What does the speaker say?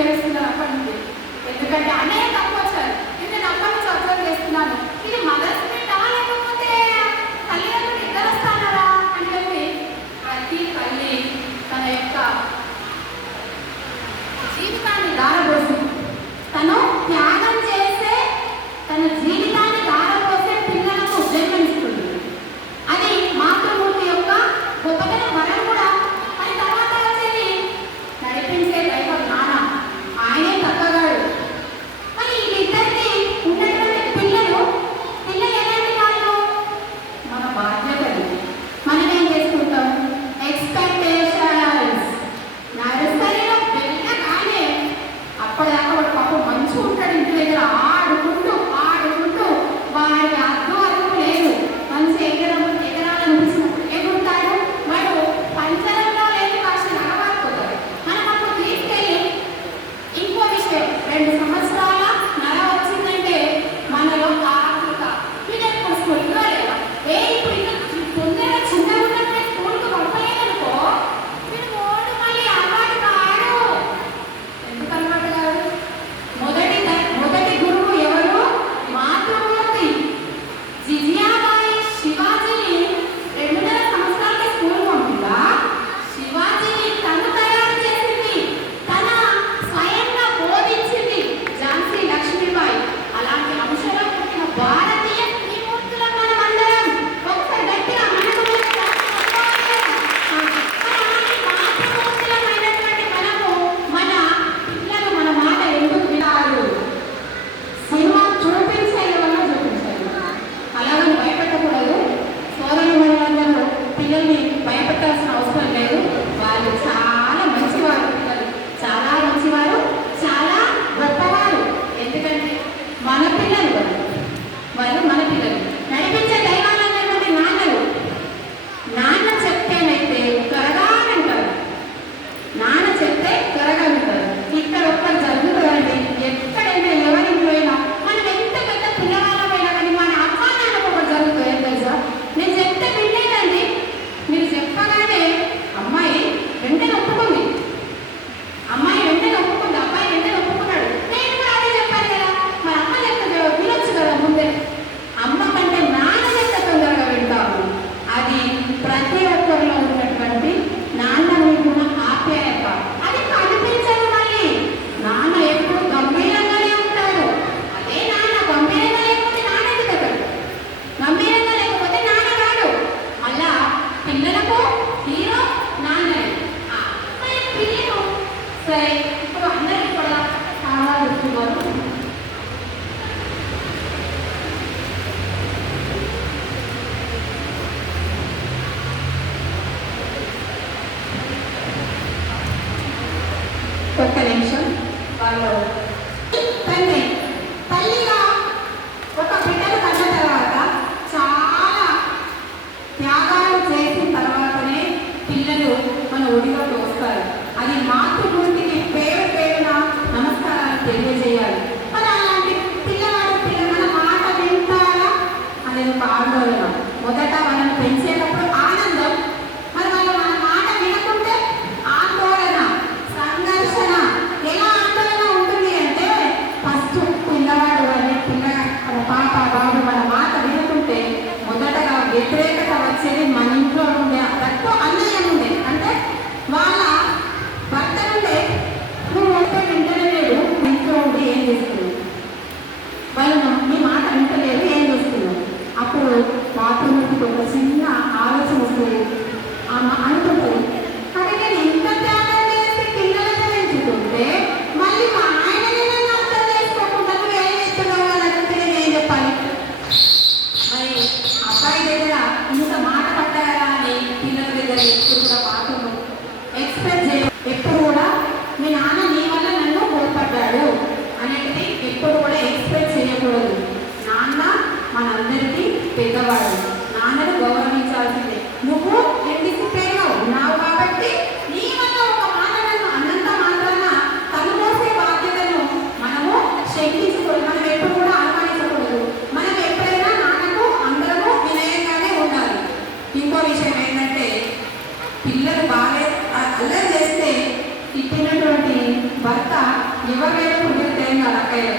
ఏడుస్తున్నారు అప్పటి నుండి. ఎందుకంటే అన్నయ్య తప్పు వచ్చారు. నేను అప్పటి నుంచి అబ్జర్వ్ చేస్తున్నాను. ఇది మదర్స్ మీటా లేకపోతే తల్లిదండ్రులు ఇద్దరు వస్తానరా అని చెప్పి ప్రతి తల్లి తన యొక్క జీవితాన్ని దారబోసి తను త్యాగం చేసే తన జీవితాన్ని దారబోసే పిల్లలకు జన్మనిస్తుంది. అది మాతృమూర్తి యొక్క గొప్పతనం. వరం కూడా. మరి తర్వాత వచ్చేది నడిపించే దైవం నాన్న, ఆయనే తగ్గగాడు. మరి వీళ్ళిద్దరికి ఉన్నటువంటి పిల్లలు ఎలాంటి వాళ్ళు? మన బాధ్యతలు మనం ఏం చేసుకుంటాం? ఎక్స్పెక్టేషన్స్. నర్సరీలో వెళ్ళగానే అప్పటిదాకా వాడు పాపం మంచిగా ఉంటాడు, ఇంటి దగ్గర ఆడుకుంటూ వాడి అర్థం లేదు. మంచి ఎగరాలనిపించినప్పుడు ఎగురుతాడు. వాడు పంచరంలో లేదు కాస్త నడవకపోతాడు. మనం అప్పుడు తీసుకెళ్ళి ఇంకో విషయం, 2 సంవత్సరాల నర వచ్చిందంటే మనలో ఆకృత మీరు ఎప్పుడు స్కూల్గా లేదా ఇప్పుడు తొందరగా చిన్నగా ఉన్నప్పుడే స్కూల్కి పంపలేదనుకో మీరు ఓడు మళ్ళీ అలవాటు కాడు. ఎందుకు అలవాటు కాదు? మొదటి గురువు ఎవరు? మాతృమూర్తి. జిజియాబాయి శివాజీని 2.5 సంవత్సరాలకి స్కూల్ పంపిందా? శివాజీని తను తయారు చేసింది, తన స్వయంగా బోధించింది ఝాన్సీ లక్ష్మీబాయి. అలాంటి అంశంలో పుట్టిన భారతీయ త్రిమూర్తుల మనం అందరం ఒకసారి గట్టిగా మనకు మాతృమూర్తులమైనటువంటి మనము మన పిల్లలు మన మాట ఎందుకు వినారు? సినిమా చూపించాలి వల్ల చూపించాలి, అలాగని భయపెట్టకూడదు. సోదరులందరూ పిల్లల్ని భయపెట్టాల్సిన అవసరం లేదు. వాళ్ళు చాలా మంచివారు, పిల్లలు చాలా మంచివారు, చాలా గొప్పవారు. ఎందుకంటే మన పిల్లలు వాళ్ళు మన పిల్లలు. నడిపించే దైవాలు అన్నటువంటి నాన్నలు. నాన్న చెప్తేనైతే త్వరగా వింటారు. నాన్న చెప్తే త్వరగా వింటారు. ఇక్కడ ఒక్కరు జరుగుతుందండి. ఎక్కడైనా ఎవరింట్లో అయినా మనం ఎంత పెద్ద పిల్లవాళ్ళమైనా కానీ మన అమ్మ నాన్నకు ఒకటి జరుగుతుంది. ఏం తెలుసా? నేను చెప్తే వింటేనండి. మీరు చెప్పగానే అమ్మాయి వెంటనే ఒప్పుకుంది, అబ్బాయి వెంటనే ఒప్పుకున్నాడు. నేను కూడా అదే చెప్పాను కదా. మరి అమ్మ చెప్తే వినొచ్చు కదా ముందే. అమ్మ కంటే నాన్న చెప్తే తొందరగా వింటాము. అది ప్రతి ఒక్కరిలో ఉన్నటువంటి నాన్న మీకున్న ఆప్యాయత. అది కనిపించదు. మళ్ళీ నాన్న ఎప్పుడు గంభీరంగానే ఉంటాడు. అదే నాన్న గంభీరంగా లేకపోతే నాన్న ఎందుకు అతడు? గంభీరంగా లేకపోతే నాన్న రాడు. అలా పిల్లలకు హీరో నాన్నే. మరి పిల్లలు సరే ఇప్పుడు అందరికీ కూడా చాలా చెప్తున్నారు. ఒక్క నిమిషం. వాళ్ళు తల్లిగా ఒక బిడ్డను కన్న తర్వాత చాలా త్యాగాలు చేసిన తర్వాతనే పిల్లలు మన ఒడిలోకి వస్తారు. అది మాతృమూర్తికి పేరున నమస్కారాలు తెలియజేయాలి. మరి అలాంటి పిల్లవాడు మన మాట వింటారా అనేది ఒక ఆందోళన. మొదట వాళ్ళని పెంచేటప్పుడు ఆనందం. మరి వాళ్ళు మన మాట వినకుంటే ఆందోళన, సంఘర్షణ. ఎలా ఆందోళన ఉంటుంది అంటే ఫస్ట్ పిల్లవాడు పాప బాబు మన మాట వినుకుంటే మొదటగా వ్యతిరేకత వచ్చేది మన ఇంట్లో ఉండే తక్కువ అన్నయ్య ఉండే. అంటే వాళ్ళ భర్త నుండే నువ్వు వస్తే వింటలేదు, ఇంట్లో ఉండి ఏం చేస్తున్నావు, వాళ్ళు మీ మాట వింటలేదు, ఏం చేస్తున్నావు. అప్పుడు మాతృమూర్తికి ఒక చిన్న ఆలోచన వస్తుంది. అనుకుంటుంది, కానీ నేను ఇంత త్యాగం చేసి పిల్లలతో పెంచుతుంటే మళ్ళీ మా ఆయనని నన్ను అర్థం చేసుకోకుండా నువ్వు ఏం చేస్తున్నావు అని అడిగితే నేను చెప్పాలి. మరి అబ్బాయి దగ్గర ఇంత మాట పడ్డారా అని పిల్లల దగ్గర ఎప్పుడు కూడా పాటలు ఎక్స్ప్రెస్ చేయాలి. ఎప్పుడు కూడా మీ నాన్న నీ వల్ల నన్ను కోల్పడ్డాడు అనేది ఎప్పుడు కూడా ఎక్స్ప్రెస్ చేయకూడదు. నాన్న మనందరికీ పెద్దవాడు, నాన్నను గౌరవించాల్సిందే. నువ్వు డిసిప్లిన్గా ఉన్నావు కాబట్టి నీ వల్ల ఒక మాట నన్ను అన్నంత మాత్రాన తను మోసే బాధ్యతను మనము శంకించుకోవాలి. మనం ఎప్పుడు కూడా అనుమానించకూడదు. మనం ఎప్పుడైనా నాన్నకు అందరము వినయంగానే ఉండాలి. ఇంకో విషయం ఏంటంటే పిల్లలు బాగా అల్లరి చేస్తే తిట్టినటువంటి భర్త ఎవరైనా పుట్టిన టైం కాదు అక్కయ్య